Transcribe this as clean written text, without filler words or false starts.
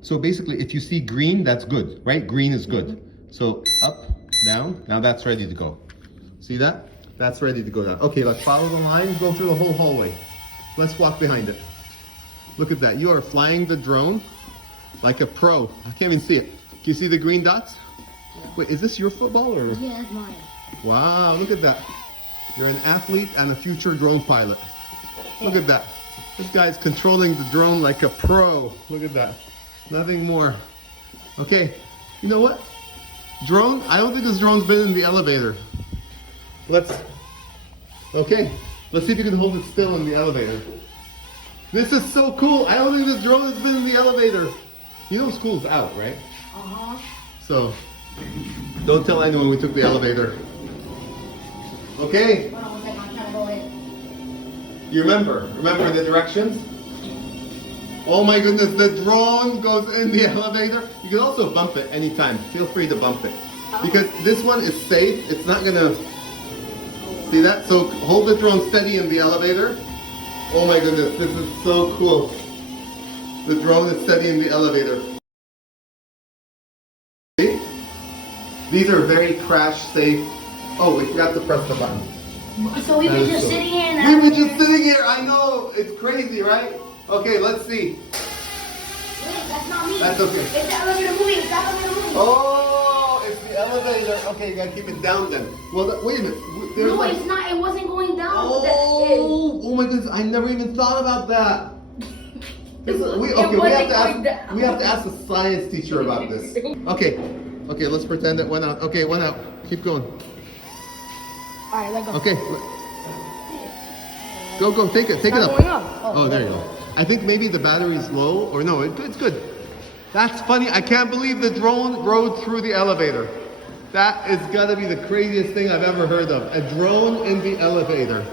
So basically, if you see green, that's good, right? Green is good. So up, down, now that's ready to go. See that? That's ready to go down. Okay, let's follow the line, go through the whole hallway. Let's walk behind it. Look at that, you are flying the drone like a pro. I can't even see it. Can you see the green dots? Wait, is this your football or? Yeah, that's mine. Wow, look at that. You're an athlete and a future drone pilot. Look at that. This guy's controlling the drone like a pro. Look at that. Nothing more. Okay, you know what? Drone, I don't think this drone's been in the elevator. Okay, let's see if you can hold it still in the elevator. This is so cool. I don't think this drone has been in the elevator. You know school's out, right? Uh-huh. So, don't tell anyone we took the elevator. Okay? Hold on one second, I'm trying to go in. You remember the directions? Oh my goodness, the drone goes in the elevator. You can also bump it anytime. Feel free to bump it. Because this one is safe. It's not gonna, see that? So hold the drone steady in the elevator. Oh my goodness, this is so cool. The drone is steady in the elevator. See? These are very crash safe. Oh, we forgot to press the button. So we've been just cool. sitting here We've and been just sitting here, I know, it's crazy, right? Okay, let's see. Wait, that's not me. That's okay. It's the elevator moving, it's the elevator moving. Oh, it's the elevator. Okay, you gotta keep it down then. Well, wait a minute. There's No, like... it's not, it wasn't going down. Oh my goodness, I never even thought about that. We have to ask the science teacher about this. Okay, let's pretend it went out. Okay, it went out. Keep going. Alright, let go. Okay. Go, take it up. Going up. Oh, there you go. I think maybe the battery's low, or no, it's good. That's funny, I can't believe the drone rode through the elevator. That is gotta be the craziest thing I've ever heard of. A drone in the elevator.